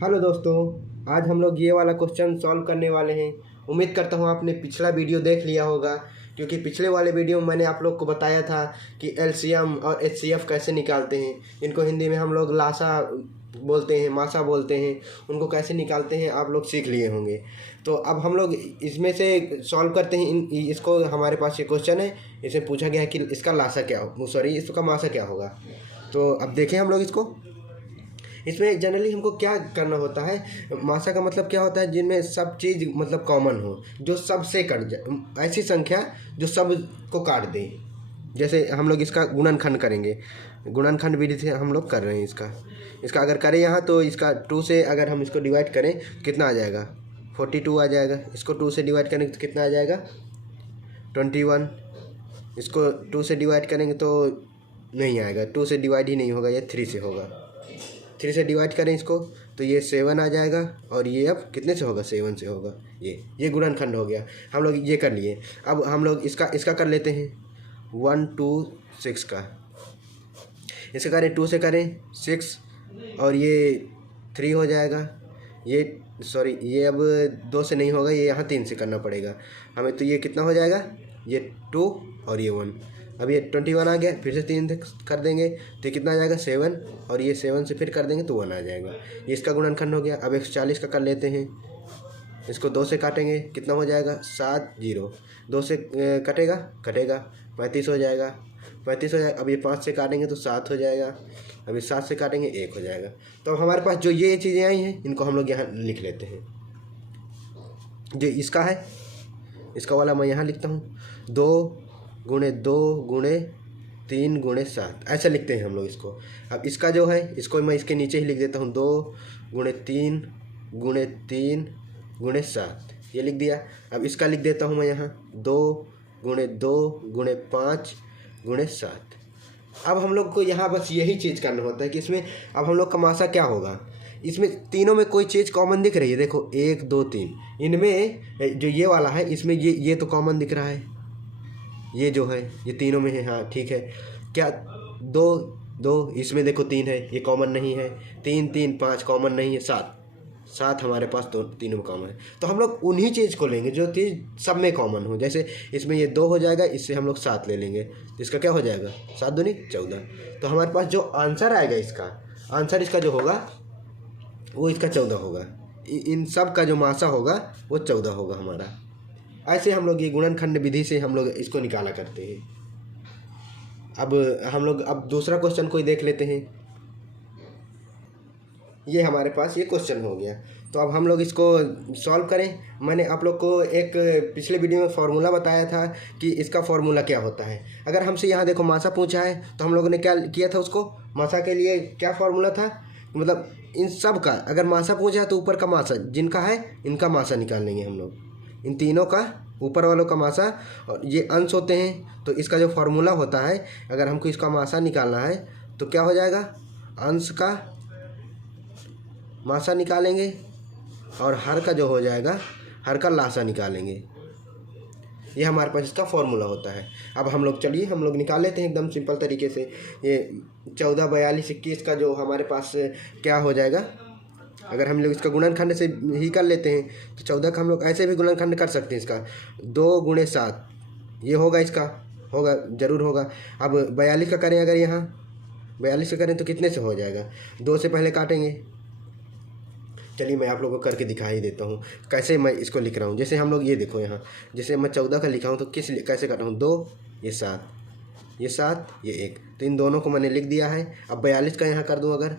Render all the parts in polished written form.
Hello दोस्तों, आज हम लोग ये वाला क्वेश्चन सॉल्व करने वाले हैं। उम्मीद करता हूँ आपने पिछला वीडियो देख लिया होगा, क्योंकि पिछले वाले वीडियो में मैंने आप लोग को बताया था कि एलसीएम और एचसीएफ कैसे निकालते हैं। इनको हिंदी में हम लोग लासा बोलते हैं, मासा बोलते हैं। उनको कैसे निकालते हैं आप लोग सीख लिए होंगे। तो अब हम लोग इसमें से सॉल्व करते हैं। इसको हमारे पास ये क्वेश्चन है, इसे पूछा गया है कि इसका लासा क्या हो, सॉरी इसका मासा क्या होगा। तो अब देखें हम लोग इसको। इसमें जनरली हमको क्या करना होता है, मासा का मतलब क्या होता है, जिनमें सब चीज़ मतलब कॉमन हो, जो सबसे कट जाए, ऐसी संख्या जो सब को काट दे। जैसे हम लोग इसका गुणनखंड करेंगे, गुणनखंड विधि से हम लोग कर रहे हैं इसका अगर करें यहाँ तो इसका 2 से अगर हम इसको डिवाइड करें कितना आ जाएगा, 42 आ जाएगा। इसको 2 से डिवाइड करेंगे तो कितना आ जाएगा, 21। इसको 2 से डिवाइड करेंगे तो नहीं आएगा, 2 से डिवाइड ही नहीं होगा, ये 3 से होगा। 3 से डिवाइड करें इसको तो ये 7 आ जाएगा, और ये अब कितने से होगा, 7 से होगा। ये गुणनखंड हो गया, हम लोग ये कर लिए। अब हम लोग इसका कर लेते हैं 1 2 6 का। इसका करें 2 से करें 6, और ये 3 हो जाएगा। ये सॉरी, ये अब 2 से नहीं होगा, ये यहाँ 3 से करना पड़ेगा हमें। तो ये कितना हो जाएगा, ये 2 और ये 1। अब ये 21 आ गया, फिर से 3 से कर देंगे तो ये कितना आ जाएगा, 7, और ये 7 से फिर कर देंगे तो 1 आ जाएगा। ये इसका गुणनखंड हो गया। अब 140 का कर लेते हैं। इसको 2 से काटेंगे, कितना हो जाएगा, 7 0। 2 से कटेगा 35 हो जाएगा, 35 हो जाएगा। अब ये 5 से काटेंगे तो 7 हो जाएगा। अब ये 7 से काटेंगे 1 हो जाएगा। तो अब हमारे पास जो ये चीज़ें आई हैं, इनको हम लोग यहाँ लिख लेते हैं। जो इसका है, इसका वाला मैं यहाँ लिखता हूँ, 2 गुणे 2 गुणे 3 गुणे 7, ऐसा लिखते हैं हम लोग इसको। अब इसका जो है, इसको मैं इसके नीचे ही लिख देता हूँ, 2 गुणे 3 गुणे 3 गुणे 7, ये लिख दिया। अब इसका लिख देता हूँ मैं यहाँ, 2 गुणे 2 गुणे 5 गुणे 7। अब हम लोग को यहाँ बस यही चीज़ करना होता है कि इसमें अब हम लोग का मासा क्या होगा। इसमें तीनों में कोई चीज़ कॉमन दिख रही है, देखो 1 2 3। इनमें जो ये वाला है, इसमें ये तो कॉमन दिख रहा है, ये जो है ये तीनों में है। हाँ ठीक है, क्या 2 2, इसमें देखो 3 है, ये कॉमन नहीं है। 3 3 5 कॉमन नहीं है। 7 हमारे पास तो तीनों में कॉमन है। तो हम लोग उन्हीं चीज़ को लेंगे जो चीज़ सब में कॉमन हो। जैसे इसमें ये 2 हो जाएगा, इससे हम लोग 7 ले लेंगे, तो इसका क्या हो जाएगा, 7 दूनी 14। तो हमारे पास जो आंसर आएगा, इसका जो होगा वो इसका 14 होगा। इन सब का जो मासा होगा वो 14 होगा हमारा। ऐसे हम लोग ये गुणनखंड विधि से हम लोग इसको निकाला करते हैं। अब हम लोग दूसरा क्वेश्चन कोई देख लेते हैं। ये हमारे पास ये क्वेश्चन हो गया। तो अब हम लोग इसको सॉल्व करें। मैंने आप लोग को एक पिछले वीडियो में फार्मूला बताया था कि इसका फार्मूला क्या होता है। अगर हमसे यहाँ देखो मासा पूछा है तो हम लोगों ने क्या किया था, उसको मासा के लिए क्या फार्मूला था, मतलब इन सब का अगर मासा पूछा है तो ऊपर का मासा जिनका है इनका मासा निकाल लेंगे हम लोग। इन तीनों का ऊपर वालों का मासा, और ये अंश होते हैं। तो इसका जो फार्मूला होता है, अगर हमको इसका मासा निकालना है तो क्या हो जाएगा, अंश का मासा निकालेंगे और हर का जो हो जाएगा, हर का लासा निकालेंगे। ये हमारे पास इसका फॉर्मूला होता है। अब हम लोग चलिए हम लोग निकाल लेते हैं एकदम सिंपल तरीके से। ये 14 42 21 का जो हमारे पास क्या हो जाएगा, अगर हम लोग इसका गुणनखंड से ही कर लेते हैं तो 14 का हम लोग ऐसे भी गुणनखंड कर सकते हैं। इसका 2 गुणे 7 ये होगा, इसका होगा, ज़रूर होगा। अब 42 का करें, अगर यहाँ 42 का करें तो कितने से हो जाएगा, 2 से पहले काटेंगे। चलिए मैं आप लोगों को करके दिखा ही देता हूँ कैसे मैं इसको लिख रहा हूँ। जैसे हम लोग ये देखो यहाँ, जैसे मैं 14 का लिखा हूँ तो कैसे कर रहा हूँ, 2 ये 7 ये 7 ये 1, तो इन दोनों को मैंने लिख दिया है। अब 42 का यहाँ कर दूँ, अगर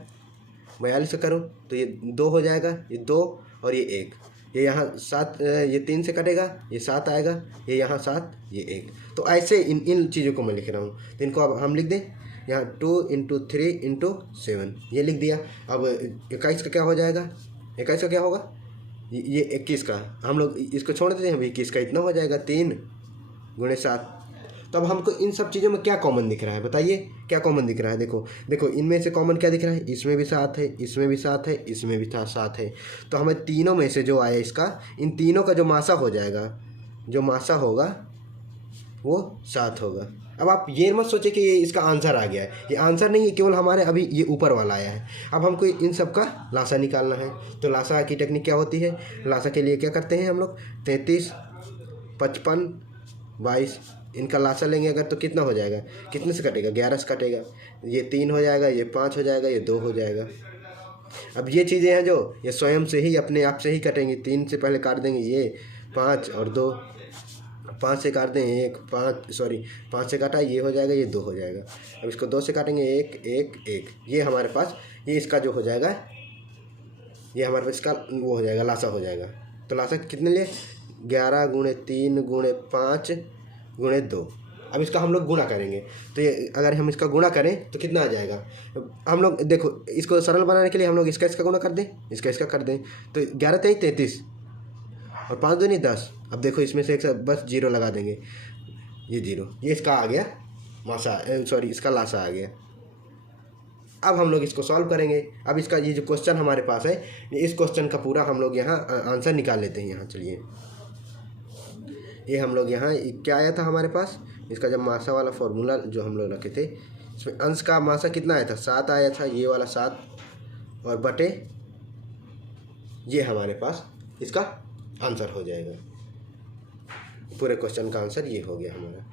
42 का करूँ तो ये 2 हो जाएगा, ये 2 और ये 1, ये यहाँ 7, ये 3 से कटेगा, ये 7 आएगा, ये यहाँ 7 ये 1। तो ऐसे इन चीज़ों को मैं लिख रहा हूँ। तो इनको अब हम लिख दें यहाँ 2 × 3 × 7, ये लिख दिया। अब 21 का क्या हो जाएगा, 21 का क्या होगा, ये 21 का हम लोग इसको छोड़ देते हैं। हम 21 का इतना हो जाएगा, 3 गुणे 7। तो अब हमको इन सब चीज़ों में क्या कॉमन दिख रहा है, बताइए क्या कॉमन दिख रहा है। देखो इनमें से कॉमन क्या दिख रहा है, इसमें भी 7 है, इसमें भी 7 है, इसमें भी 7 है। तो हमें तीनों में से जो आया इसका, इन तीनों का जो मासा हो जाएगा, जो मासा होगा वो 7 होगा। अब आप ये मत सोचे कि ये इसका आंसर आ गया है, ये आंसर नहीं है, केवल हमारे अभी ये ऊपर वाला आया है। अब हमको इन सब का लासा निकालना है। तो लासा की टेक्निक क्या होती है? लासा के लिए क्या करते हैं हम लोग? 33, 55, 22 इनका लासा लेंगे अगर तो कितना हो जाएगा? कितने से कटेगा? 11 से कटेगा। ये 3 हो जाएगा, ये 5 हो जाएगा, ये 2 हो जाएगा। अब ये चीज़ें हैं जो ये स्वयं से ही अपने आप से ही कटेंगी। 3 से पहले काट देंगे ये 5 और 2, 5 से काट दें 1, 5 से काटा ये हो जाएगा, ये 2 हो जाएगा। अब इसको 2 से काटेंगे 1, 1, 1, ये हमारे पास ये इसका जो हो जाएगा, ये हमारे पास इसका वो हो जाएगा, लासा हो जाएगा। तो लासा कितने लिए? 11 × 3 × 5 × 2। अब इसका हम लोग गुणा करेंगे। तो ये अगर हम इसका गुणा करें तो कितना आ जाएगा? हम लोग देखो, इसको सरल बनाने के लिए हम लोग इसका गुणा कर दें, इसका कर दें। तो 11 × 3 = 33 और 5 दूनी 10। अब देखो इसमें से एक बस 0 लगा देंगे, ये 0, ये इसका आ गया इसका लासा आ गया। अब हम लोग इसको सॉल्व करेंगे। अब इसका ये जो क्वेश्चन हमारे पास है, इस क्वेश्चन का पूरा हम लोग यहाँ आंसर निकाल लेते हैं। यहाँ चलिए, ये हम लोग यहाँ क्या आया था हमारे पास? इसका जब मासा वाला फॉर्मूला जो हम लोग रखे थे, इसमें अंश का मासा कितना आया था? 7 आया था, ये वाला 7 और बटे ये हमारे पास इसका आंसर हो जाएगा। पूरे क्वेश्चन का आंसर ये हो गया हमारा।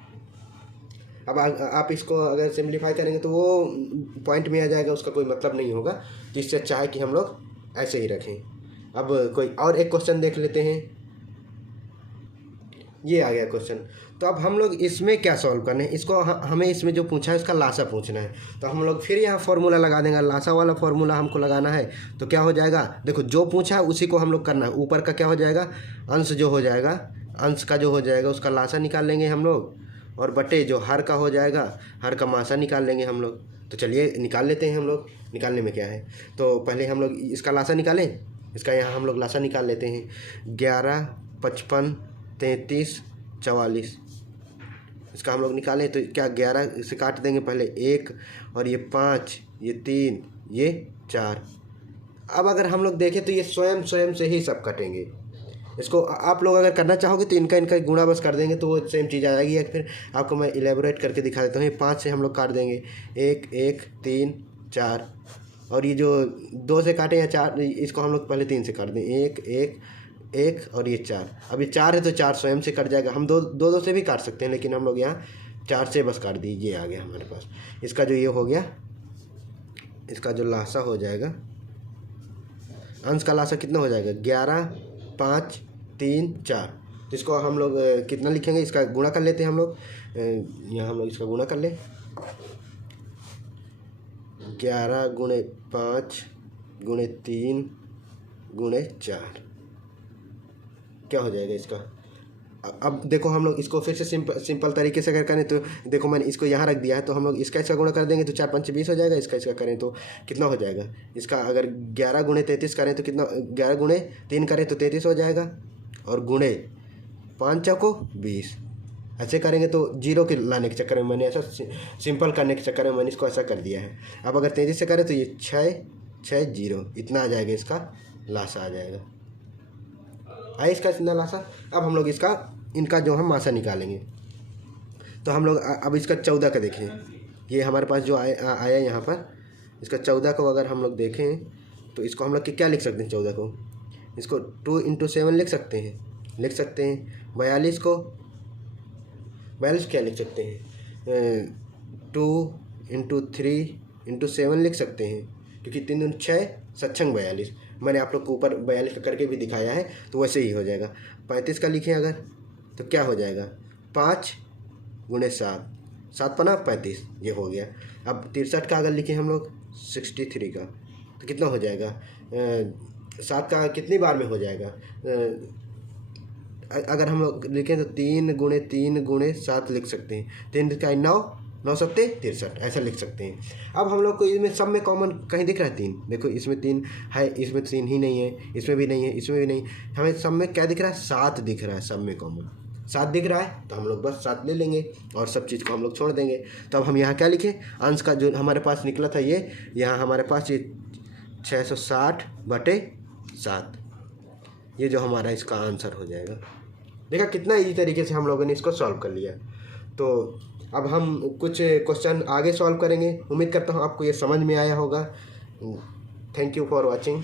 अब आप इसको अगर सिंप्लीफाई करेंगे तो वो पॉइंट में आ जाएगा, उसका कोई मतलब नहीं होगा। तो इससे अच्छा है कि हम लोग ऐसे ही रखें। अब कोई और एक क्वेश्चन देख लेते हैं। ये आ गया क्वेश्चन। तो अब हम लोग इसमें क्या सॉल्व करना है? इसको हमें इसमें जो पूछा है उसका लासा पूछना है। तो हम लोग फिर यहाँ फॉर्मूला लगा देंगे। लासा वाला फॉर्मूला हमको लगाना है। तो क्या हो जाएगा? देखो, जो पूछा है उसी को हम लोग करना है। ऊपर का क्या हो जाएगा? अंश जो हो जाएगा, अंश का जो हो जाएगा उसका लासा निकाल लेंगे हम लोग, और बटे जो हर का हो जाएगा, हर का मासा निकाल लेंगे हम लोग। तो चलिए निकाल लेते हैं हम लोग। निकालने में क्या है? तो पहले हम लोग इसका लासा निकालें। इसका यहाँ हम लोग लासा निकाल लेते हैं। 11, 55, 33, 44 इसका हम लोग निकालें। तो क्या 11 से काट देंगे पहले 1, और ये 5, ये 3, ये 4। अब अगर हम लोग देखें तो ये स्वयं से ही सब कटेंगे। इसको आप लोग अगर करना चाहोगे तो इनका गुणा बस कर देंगे तो वो सेम चीज़ आ जाएगी। या फिर आपको मैं इलेबोरेट करके दिखा देता हूँ। ये 5 से हम लोग काट देंगे 1, 1, 3, 4, और ये जो 2 से काटे या 4, इसको हम लोग पहले 3 से काट दें 1, 1, 1 और ये 4। अब ये 4 है तो 4 स्वयं से कट जाएगा। हम दो से भी काट सकते हैं, लेकिन हम लोग यहाँ 4 से बस काट दी। ये आ गया हमारे पास। इसका जो ये हो गया, इसका जो लासा हो जाएगा, अंश का लासा कितना हो जाएगा? 11, 5, 3, 4। इसको हम लोग कितना लिखेंगे? इसका गुणा कर लेते हैं हम लोग। यहाँ हम लोग इसका गुणा कर ले। 11 × 5 × 3 × 4 क्या हो जाएगा इसका? अब देखो, हम लोग इसको फिर से सिंपल तरीके से अगर करें तो देखो, मैंने इसको यहाँ रख दिया है। तो हम लोग इसका गुणा कर देंगे तो 4 × 5 = 20 हो जाएगा। इसका करें तो कितना हो जाएगा? इसका अगर 11 × 33 करें तो कितना? 11 × 3 करें तो 33 हो जाएगा, और गुणे 5 चौको 20। ऐसे करेंगे तो 0 के लाने के चक्कर में मैंने ऐसा सिंपल करने के चक्कर में मैंने इसको ऐसा कर दिया है। अब अगर 33 से करें तो ये 6, 6, 0 इतना आ जाएगा। इसका लासा आ जाएगा। आए इसका इतना लासा। अब हम लोग इनका जो हम मासा निकालेंगे। तो हम लोग अब इसका 14 का देखें। ये हमारे पास जो आया यहाँ पर, इसका 14 को अगर हम लोग देखें तो इसको हम लोग क्या लिख सकते हैं? 14 को इसको 2 × 7 लिख सकते हैं। 42 को 42 क्या लिख सकते हैं? 2 × 3 × 7 लिख सकते हैं, क्योंकि 3 दूनी 6, 7 × 42। मैंने आप लोग को ऊपर 42 का करके भी दिखाया है, तो वैसे ही हो जाएगा। 35 का लिखें अगर तो क्या हो जाएगा? 5 × 7, 7 × 5 = 35, ये हो गया। अब 63 का अगर लिखें हम लोग 63 का तो कितना हो जाएगा? 7 का कितनी बार में हो जाएगा? अगर हम लोग लिखें तो 3 × 3 × 7 लिख सकते हैं। 3 का 9, 9 सत्ते 63 ऐसा लिख सकते हैं। अब हम लोग को इसमें सब में कॉमन कहीं दिख रहा है 3। देखो, इसमें 3 है, इसमें 3 ही नहीं है, इसमें भी नहीं है, इसमें भी नहीं। हमें सब में क्या दिख रहा है? 7 दिख रहा है। सब में कॉमन 7 दिख रहा है, तो हम लोग बस 7 ले लेंगे और सब चीज़ को हम लोग छोड़ देंगे। तो अब हम यहाँ क्या लिखें? अंश का जो हमारे पास निकला था, ये यहाँ हमारे पास ये 660/7, ये जो हमारा इसका आंसर हो जाएगा। देखा कितना ईजी तरीके से हम लोगों ने इसको सॉल्व कर लिया। तो अब हम कुछ क्वेश्चन आगे सॉल्व करेंगे। उम्मीद करता हूँ आपको ये समझ में आया होगा। Thank you for watching.